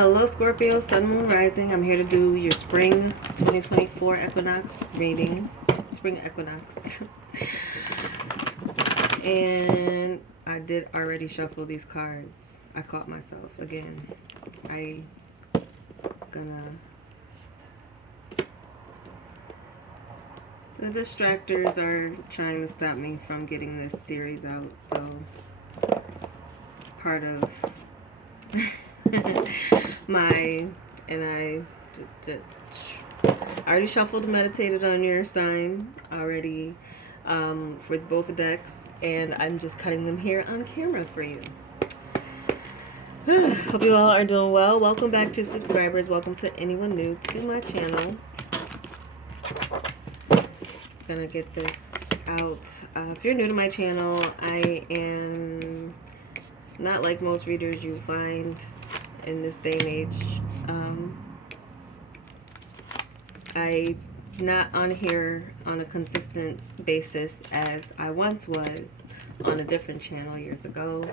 Hello Scorpio, Sun, Moon, Rising. I'm here to do your Spring 2024 Equinox reading. Spring Equinox. And I did already shuffle these cards. I caught myself again. The distractors are trying to stop me from getting this series out, so it's part of I already shuffled and meditated on your sign already for both decks, and I'm just cutting them here on camera for you. Hope you all are doing well. Welcome back to subscribers. Welcome to anyone new to my channel. Gonna get this out. If you're new to my channel, I am not like most readers you find in this day and age. I'm not on here on a consistent basis as I once was on a different channel years ago.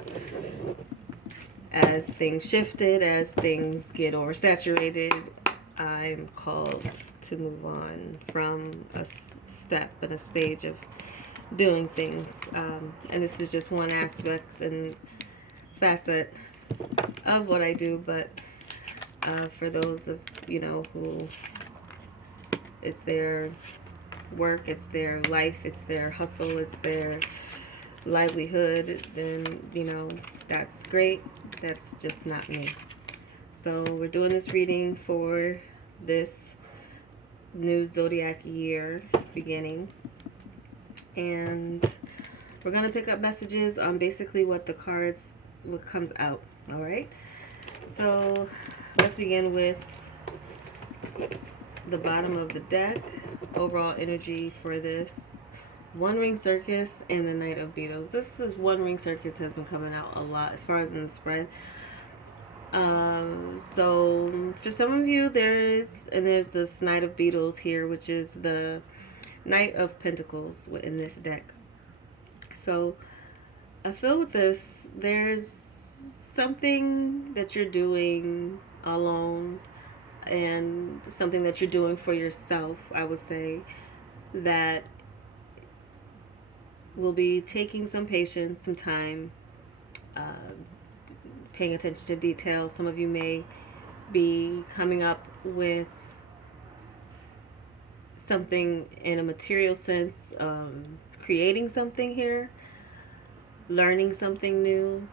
As things shifted, as things get oversaturated, I'm called to move on from a step and a stage of doing things. And this is just one aspect and facet of what I do, but for those of who it's their work, it's their life, it's their hustle, it's their livelihood, then that's great. That's just not me. So we're doing this reading for this new zodiac year beginning, and we're going to pick up messages on basically what comes out. All right, so let's begin with the bottom of the deck. Overall energy for this One Ring Circus and the Knight of Beetles. This is One Ring Circus has been coming out a lot as far as in the spread. So for some of you, there's this Knight of Beetles here, which is the Knight of Pentacles in this deck. So I feel with this, there's something that you're doing alone and something that you're doing for yourself, I would say, that will be taking some patience, some time, paying attention to detail. Some of you may be coming up with something in a material sense, creating something here, learning something new,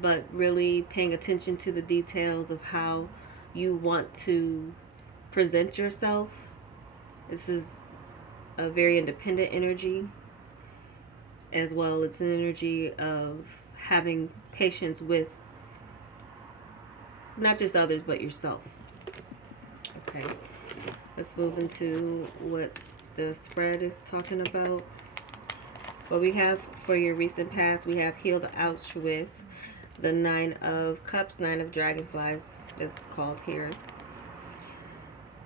but really paying attention to the details of how you want to present yourself. This is a very independent energy as well. It's an energy of having patience with not just others but yourself. Okay, let's move into what the spread is talking about. What we have for your recent past, we have Heal the Ouch with the Nine of Cups, Nine of Dragonflies, it's called here.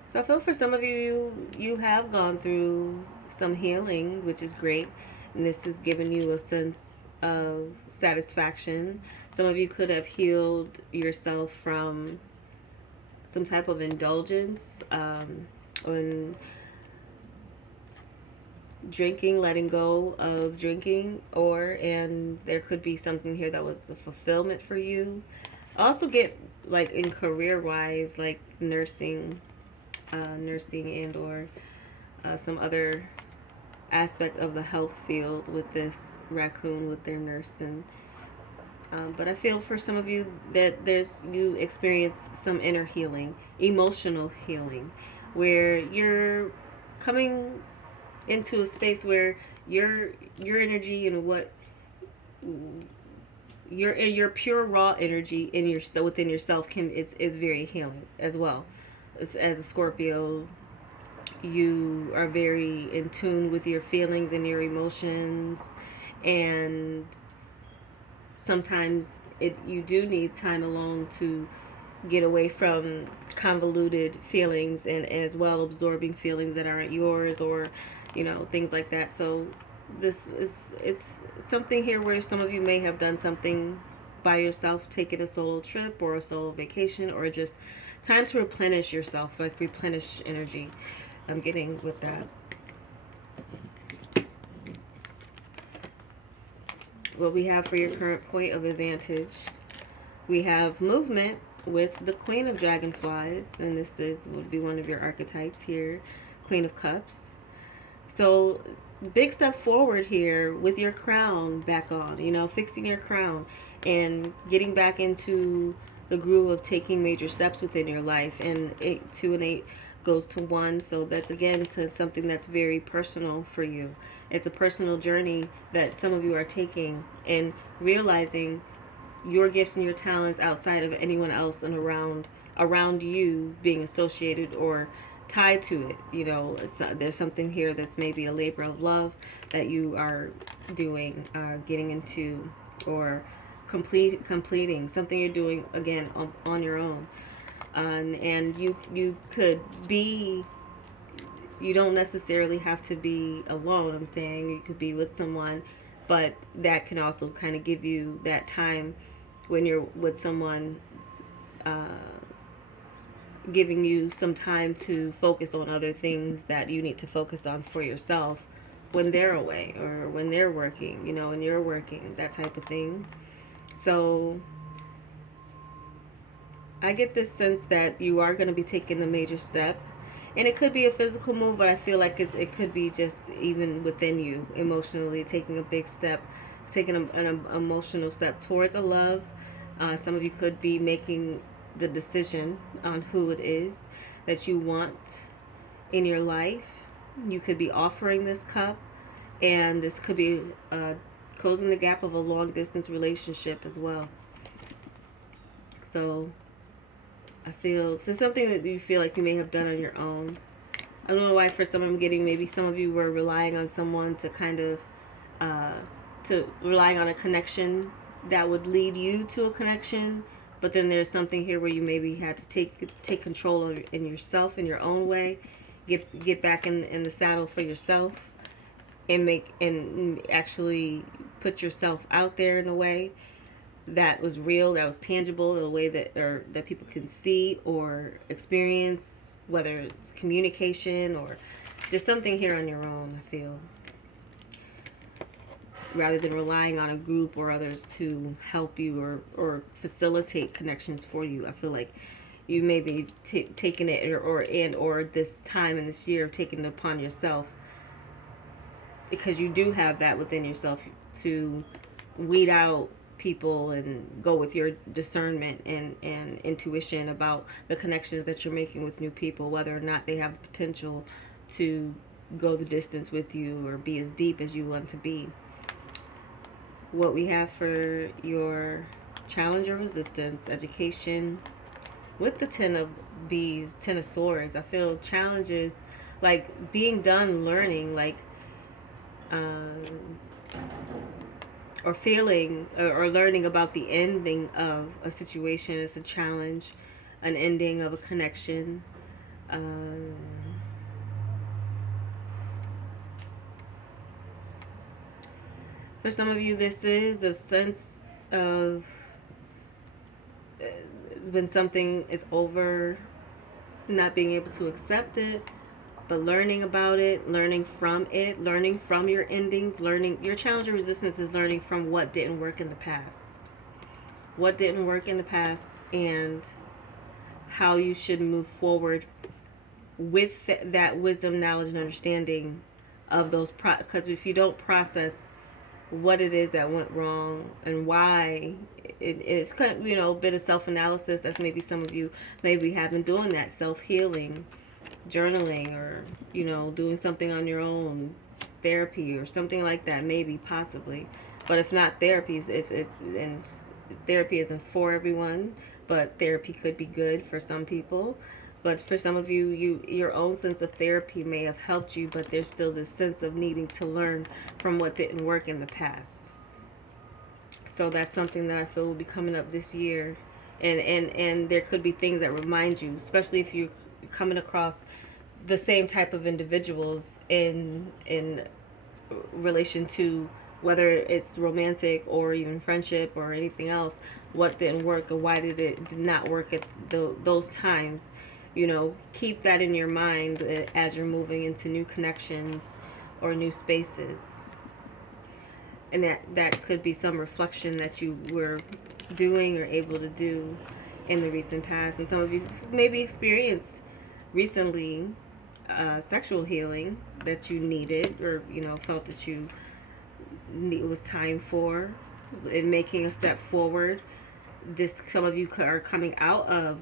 So I feel for some of you, you have gone through some healing, which is great. And this has given you a sense of satisfaction. Some of you could have healed yourself from some type of indulgence, on drinking, letting go of drinking, and there could be something here that was a fulfillment for you. Also get like in career wise, like nursing and or some other aspect of the health field with this raccoon with their nurse. And but I feel for some of you that you experience some inner healing, emotional healing, where you're coming into a space where your energy and what your pure raw energy within yourself is very healing as well. As a Scorpio, you are very in tune with your feelings and your emotions, and sometimes you do need time alone to get away from convoluted feelings and as well absorbing feelings that aren't yours, or things like that. So it's something here where some of you may have done something by yourself, taking a solo trip or a solo vacation, or just time to replenish yourself, like replenish energy. I'm getting with that. What we have for your current point of advantage, we have movement with the Queen of Dragonflies, and this is would be one of your archetypes here, Queen of Cups. So big step forward here with your crown back on, fixing your crown and getting back into the groove of taking major steps within your life. And 2 and 8 goes to 1, so that's again to something that's very personal for you. It's a personal journey that some of you are taking and realizing your gifts and your talents outside of anyone else and around you being associated or tied to it. There's something here that's maybe a labor of love that you are doing, getting into, or completing something you're doing again on your own. And you could be, you don't necessarily have to be alone. I'm saying you could be with someone, but that can also kind of give you that time when you're with someone, giving you some time to focus on other things that you need to focus on for yourself when they're away or when they're working, and you're working, that type of thing. So I get this sense that you are going to be taking a major step, and it could be a physical move, but I feel like it could be just even within you emotionally, taking a big step, taking an emotional step towards a love. Some of you could be making the decision on who it is that you want in your life. You could be offering this cup, and this could be closing the gap of a long distance relationship as well. So I feel, so something that you feel like you may have done on your own. I don't know why for some I'm getting, maybe some of you were relying on someone to kind of relying on a connection that would lead you to a connection. But then there's something here where you maybe had to take control of in yourself in your own way, get back in the saddle for yourself, and actually put yourself out there in a way that was real, that was tangible, in a way that people can see or experience, whether it's communication or just something here on your own, I feel, rather than relying on a group or others to help you or facilitate connections for you. I feel like you may be taking it or this time in this year taking it upon yourself, because you do have that within yourself to weed out people and go with your discernment and intuition about the connections that you're making with new people, whether or not they have the potential to go the distance with you or be as deep as you want to be. What we have for your challenge or resistance, education, with the 10 of Bees, 10 of Swords, I feel challenges like being done learning, like or feeling or learning about the ending of a situation is a challenge, an ending of a connection. For some of you, this is a sense of when something is over, not being able to accept it, but learning about it, learning from it, learning from your endings, learning. Your challenge or resistance is learning from what didn't work in the past. What didn't work in the past and how you should move forward with that wisdom, knowledge, and understanding of those. Because if you don't process what it is that went wrong and why, it's kind of, a bit of self-analysis. That's maybe some of you maybe have been doing that self-healing, journaling, or doing something on your own, therapy or something like that, maybe, possibly. But if not therapies, and therapy isn't for everyone, but therapy could be good for some people. But for some of you, your own sense of therapy may have helped you, but there's still this sense of needing to learn from what didn't work in the past. So that's something that I feel will be coming up this year. And there could be things that remind you, especially if you're coming across the same type of individuals in relation to whether it's romantic or even friendship or anything else, what didn't work or why did not work at those times. Keep that in your mind as you're moving into new connections or new spaces. And that could be some reflection that you were doing or able to do in the recent past. And some of you maybe experienced recently sexual healing that you needed, or felt that it was time for, in making a step forward. Some of you are coming out of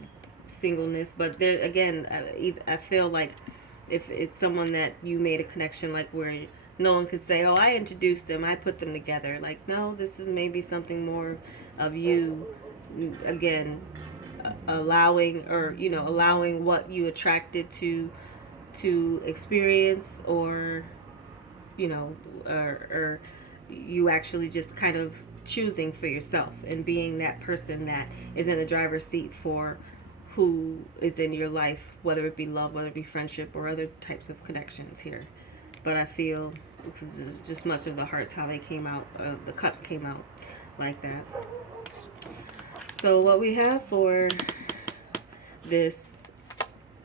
singleness, but there again, I feel like if it's someone that you made a connection, like where no one could say, oh, I introduced them, I put them together. Like, no, this is maybe something more of you, again, allowing, or allowing what you attracted to experience, or or you actually just kind of choosing for yourself and being that person that is in the driver's seat for who is in your life, whether it be love, whether it be friendship, or other types of connections here. But I feel this is just much of the hearts, how they came out, the cups came out like that. So what we have for this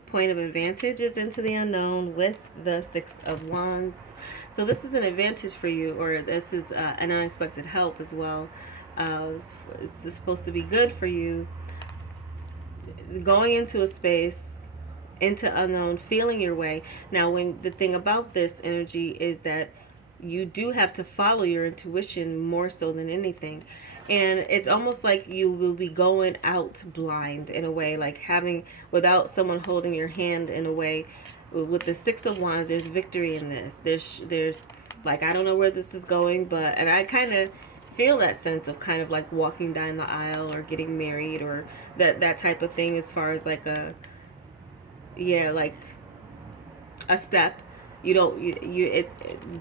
point of advantage is into the unknown with the Six of Wands. So this is an advantage for you, or this is an unexpected help as well. It's supposed to be good for you, going into a space, into unknown, feeling your way. Now, when the thing about this energy is that you do have to follow your intuition more so than anything. And it's almost like you will be going out blind in a way, like having, without someone holding your hand in a way. With the Six of Wands, there's victory in this. There's like, I don't know where this is going, but, and I kind of feel that sense of kind of like walking down the aisle or getting married, or that type of thing, as far as like like a step. You don't, it's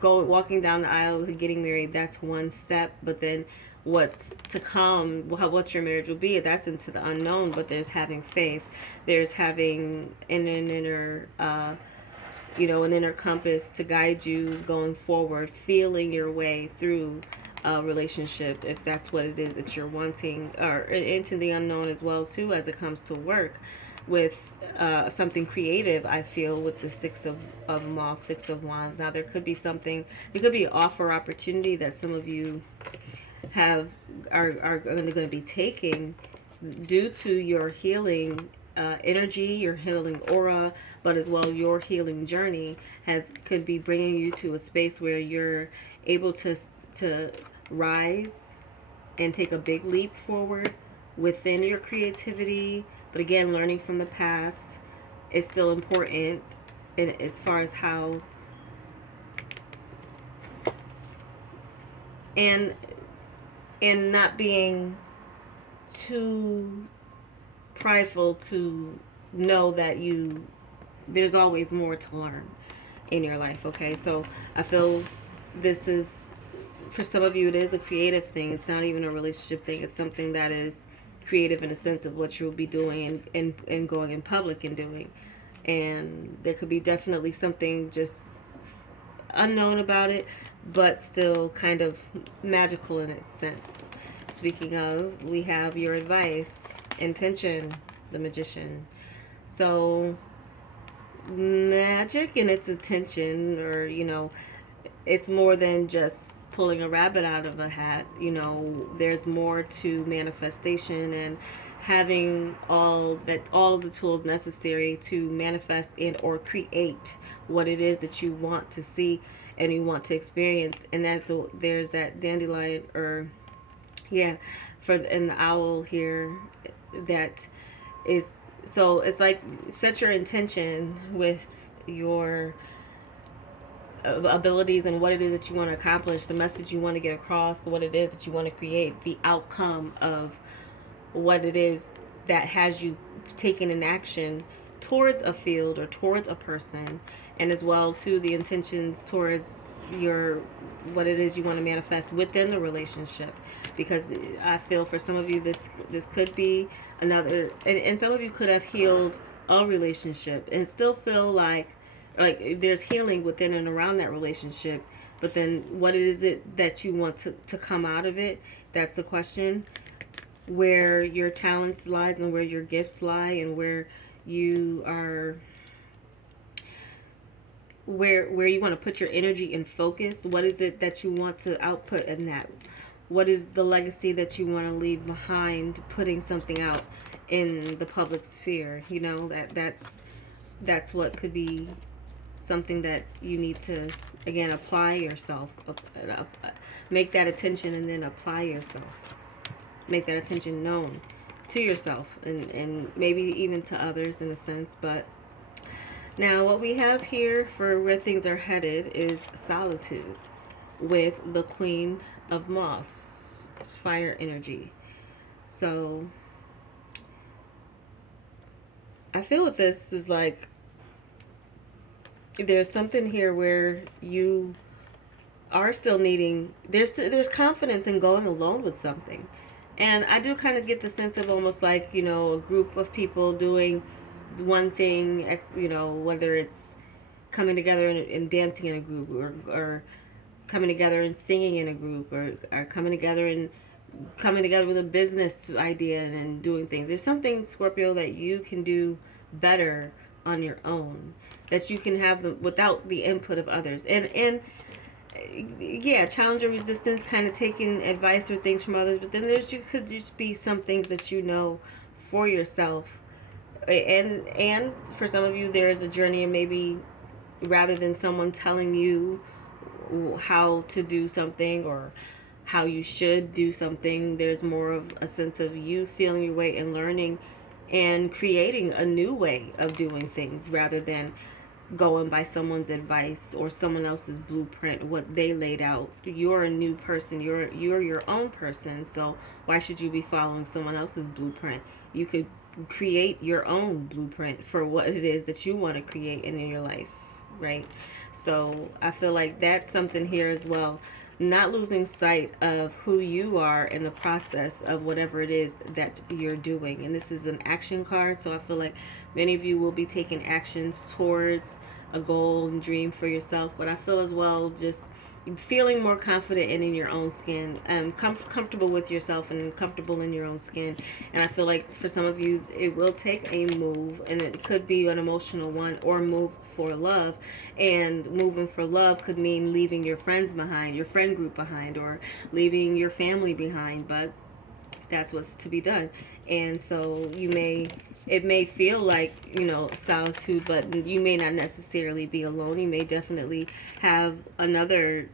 walking down the aisle, getting married, that's one step, but then what's to come, what your marriage will be, that's into the unknown. But there's having faith, there's having an inner an inner compass to guide you going forward, feeling your way through a relationship, if that's what it is that you're wanting, or into the unknown as well too, as it comes to work with something creative. I feel with the Six of Moths, Six of Wands. Now there could be something, there could be an offer opportunity that some of you are going to be taking due to your healing energy, your healing aura, but as well your healing journey could be bringing you to a space where you're able to rise and take a big leap forward within your creativity. But again, learning from the past is still important, and as far as how and not being too prideful to know that there's always more to learn in your life. Okay, so I feel this is, for some of you, it is a creative thing. It's not even a relationship thing. It's something that is creative in a sense of what you'll be doing and going in public and doing. And there could be definitely something just unknown about it, but still kind of magical in its sense. Speaking of, we have your advice, intention, the Magician. So magic and its intention, or it's more than just pulling a rabbit out of a hat. There's more to manifestation and having all of the tools necessary to manifest and or create what it is that you want to see and you want to experience. And there's that dandelion, or and the owl here, that is, so it's like, set your intention with your abilities and what it is that you want to accomplish, the message you want to get across, what it is that you want to create, the outcome of what it is that has you taken an action towards a field or towards a person, and as well to the intentions towards what it is you want to manifest within the relationship. Because I feel for some of you, this could be another, and some of you could have healed a relationship and still feel like there's healing within and around that relationship, But then what is it that you want to come out of it? That's the question. Where your talents lies and where your gifts lie and where you are, where you want to put your energy and focus. What is it that you want to output in that? What is the legacy that you want to leave behind putting something out in the public sphere? You know, that's what could be something that you need to, again, apply yourself, make that attention and then apply yourself, make that attention known to yourself and maybe even to others in a sense. But now what we have here for where things are headed is solitude with the Queen of Moths, fire energy. So I feel with this is like there's something here where you are still needing, there's confidence in going alone with something. And I do kind of get the sense of almost like, you know, a group of people doing one thing, you know, whether it's coming together and dancing in a group, or coming together and singing in a group, or coming together with a business idea and doing things. There's something, Scorpio, that you can do better on your own, that you can have them without the input of others. And yeah, challenge or resistance, kind of taking advice or things from others. But then you could just be some things that you know for yourself. And for some of you, there is a journey, and maybe rather than someone telling you how to do something or how you should do something, there's more of a sense of you feeling your way and learning and creating a new way of doing things rather than going by someone's advice or someone else's blueprint, what they laid out. You're a new person. You're your own person. So why should you be following someone else's blueprint? You could create your own blueprint for what it is that you want to create in your life, right? So I feel like that's something here as well. Not losing sight of who you are in the process of whatever it is that you're doing. And this is an action card, so I feel like many of you will be taking actions towards a goal and dream for yourself. But I feel as well just feeling more confident in your own skin, comfortable with yourself and comfortable in your own skin. And I feel like for some of you it will take a move, and it could be an emotional one, or move for love. And moving for love could mean leaving your friends behind, your friend group behind, or leaving your family behind. But that's what's to be done. And so it may feel like, you know, solitude, but you may not necessarily be alone. You may definitely have another,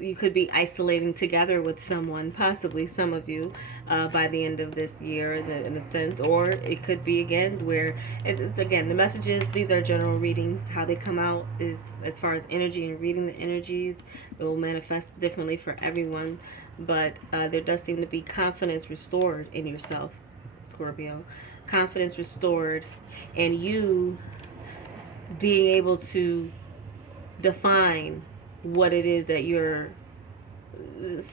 you could be isolating together with someone, possibly some of you, by the end of this year, in a sense. Or it could be, again, where it's, again, the messages, these are general readings. How they come out is, as far as energy and reading the energies, it will manifest differently for everyone. But there does seem to be confidence restored in yourself, Scorpio. Confidence restored, and you being able to define what it is that you're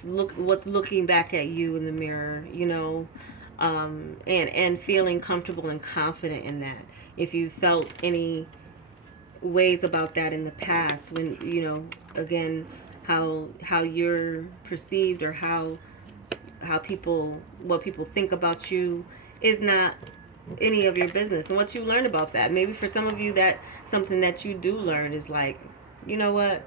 what's looking back at you in the mirror, you know, and feeling comfortable and confident in that. If you felt any ways about that in the past, when, you know, again, how you're perceived, or how people, what people think about you is not any of your business. And what you learn about that, maybe for some of you, that something that you do learn is like, you know what,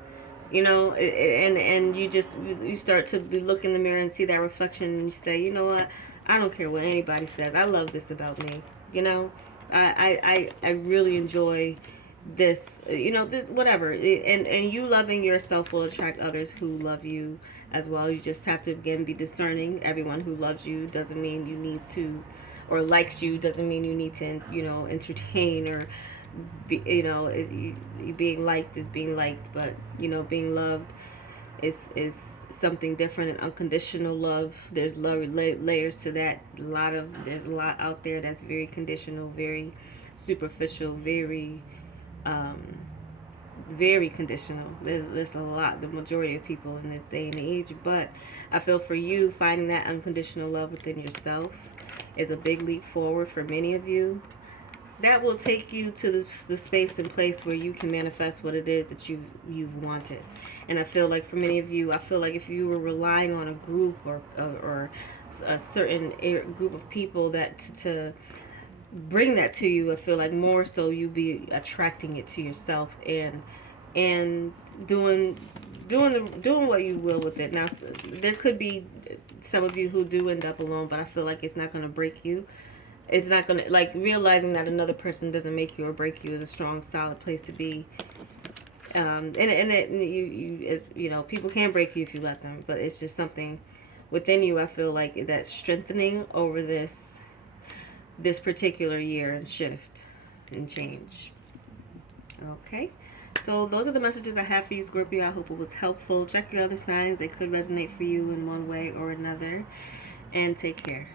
you know, and you start to look in the mirror and see that reflection, and you say, you know what, I don't care what anybody says, I love this about me. You know, I really enjoy this, you know, whatever. And you loving yourself will attract others who love you as well. You just have to, again, be discerning. Everyone who loves you doesn't mean you need to, or likes you doesn't mean you need to, you know, entertain, or be, you know, being liked is being liked, but, you know, being loved is something different. And unconditional love, there's layers to that. There's a lot out there that's very conditional, very superficial, very very conditional. There's a lot, the majority of people in this day and age. But I feel for you, finding that unconditional love within yourself is a big leap forward for many of you. that will take you to the space and place where you can manifest what it is that you've wanted. And I feel like for many of you, I feel like if you were relying on a group or a certain group of people that to bring that to you, I feel like more so you be attracting it to yourself and doing what you will with it. Now there could be some of you who do end up alone, but I feel like it's not going to break you. It's not going to, like, realizing that another person doesn't make you or break you is a strong, solid place to be. You know, people can break you if you let them, but it's just something within you. I feel like that's strengthening over this particular year and shift and change. Okay, so those are the messages I have for you, Scorpio. I hope it was helpful. Check your other signs; they could resonate for you in one way or another. And take care.